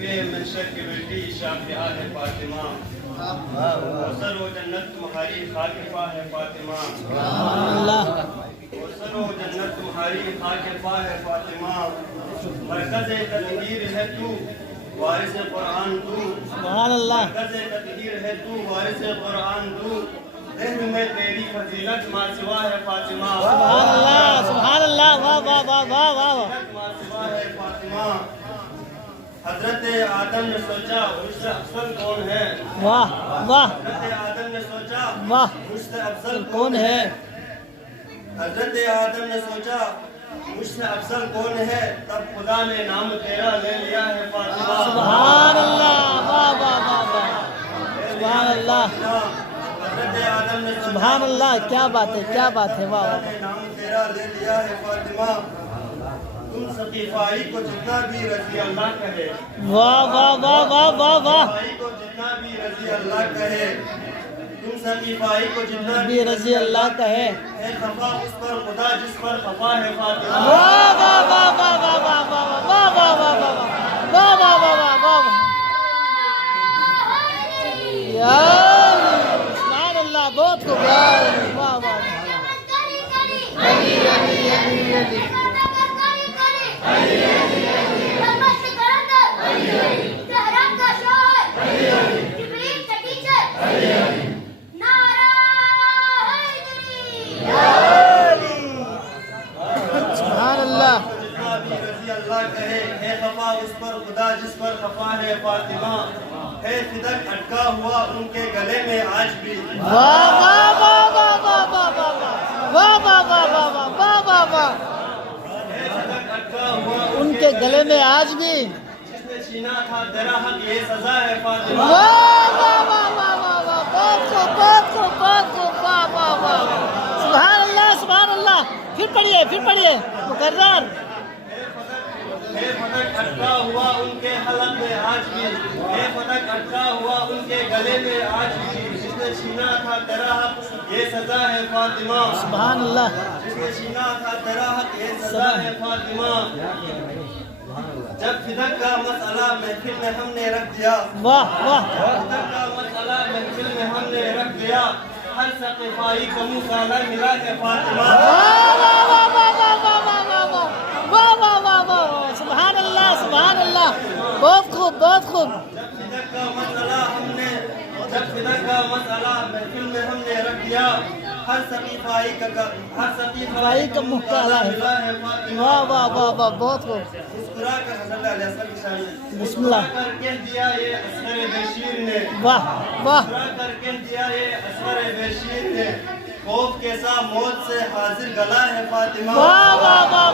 شفیع منشر کی بیٹی شافعہ ہے فاطمہ، کوثر و جنت تمہاری خاکفہ ہے فاطمہ، کوثر و جنت تمہاری خاکفہ ہے فاطمہ، مرکز تطہیر ہے تو وارث قرآن تو، مرکز تطہیر ہے تو وارث قرآن تو، ذہن میں تیری فضیلت ماں سوا ہے فاطمہ، سبحان اللہ سبحان اللہ، واہ واہ واہ واہ واہ، ماں سوا ہے فاطمہ۔ حضرت آدم نے سوچا مجھ سے افضل کون ہے، واہ واہ حضرت آدم نے سوچا واہ، مجھ سے افضل کون ہے؟ حضرت آدم نے سوچا مجھ سے افضل کون ہے، تب خدا نے نام تیرا لے لیا ہے فاطمہ، سبحان اللہ، واہ واہ واہ واہ، سبحان اللہ حضرت آدم نے سوچا سبحان اللہ، کیا بات ہے کیا بات ہے، واہ خدا واہ، نے نام تیرا لے لیا ہے فاطمہ، تم سقیفائی کو جتنا بھی رضی اللہ کہے، واہ واہ واہ واہ واہ واہ، سقیفائی کو جتنا بھی رضی اللہ کہے، تم سقیفائی کو جتنا بھی رضی اللہ کہے، ہے خفا اس پر خدا جس پر خفا ہے فاطمہ، واہ واہ واہ واہ واہ واہ واہ واہ واہ واہ واہ واہ واہ واہ واہ واہ واہ، یا سبحان اللہ، بہت خوب، واہ واہ واہ، سبحان اللہ، جتنا بھی رضی اللہ کہے، ہے خفا اس پر خدا جس پر خفا ہے فاطمہ، ہے فدق اٹکا ہوا ان کے گلے میں آج بھی، واہ واہ واہ واہ واہ واہ واہ واہ واہ واہ واہ واہ واہ واہ، ہے فدق اٹکا ہوا ان کے گلے میں آج بھی، جس نے چھینا تھا تیرا حق یہ سزا ہے فاطمہ، واہ واہ واہ واہ واہ واہ، بہت خوب بہت خوب بہت خوب، واہ واہ واہ، سبحان اللہ سبحان اللہ، پھر پڑھیے مقرر، ہے فدق اٹکا ہوا ان کے حلق میں آج بھی، ہے فدق اٹکا ہوا ان کے گلے میں آج بھی، جس نے چھینا تھا تیرا حق یہ سزا ہے فاطمہ، سبحان اللہ، جس نے چھینا تھا تیرا حق یہ سزا ہے فاطمہ، جب فدق کا مسئلہ محفل میں ہم نے رکھ دیا، واہ واہ، فدق کا مسئلہ محفل میں ہم نے رکھ دیا، ہر سقیفائی کو منہ کالا ملا ہے فاطمہ، واہ واہ واہ واہ واہ واہ واہ واہ واہ واہ واہ واہ، سبحان اللہ سبحان اللہ، بہت خوب بہت خوب، جب فدق کا مسئلہ محفل میں ہم نے رکھ دیا، ہر سقیفائی کا منہ کالا ملا ہے فاطمہ، واہ واہ واہ واہ، بہت خوب، مسکرا کر حضرت علیہ السلام کی شان، بسم اللہ، مسکرا کر کہہ دیا یہ اصغر بشیر نے، واہ واہ، مسکرا کر کہہ دیا یہ اصغر بشیر نے، خوف کے ساتھ موت سے حاضر گلا ہے فاطمہ، واہ واہ واہ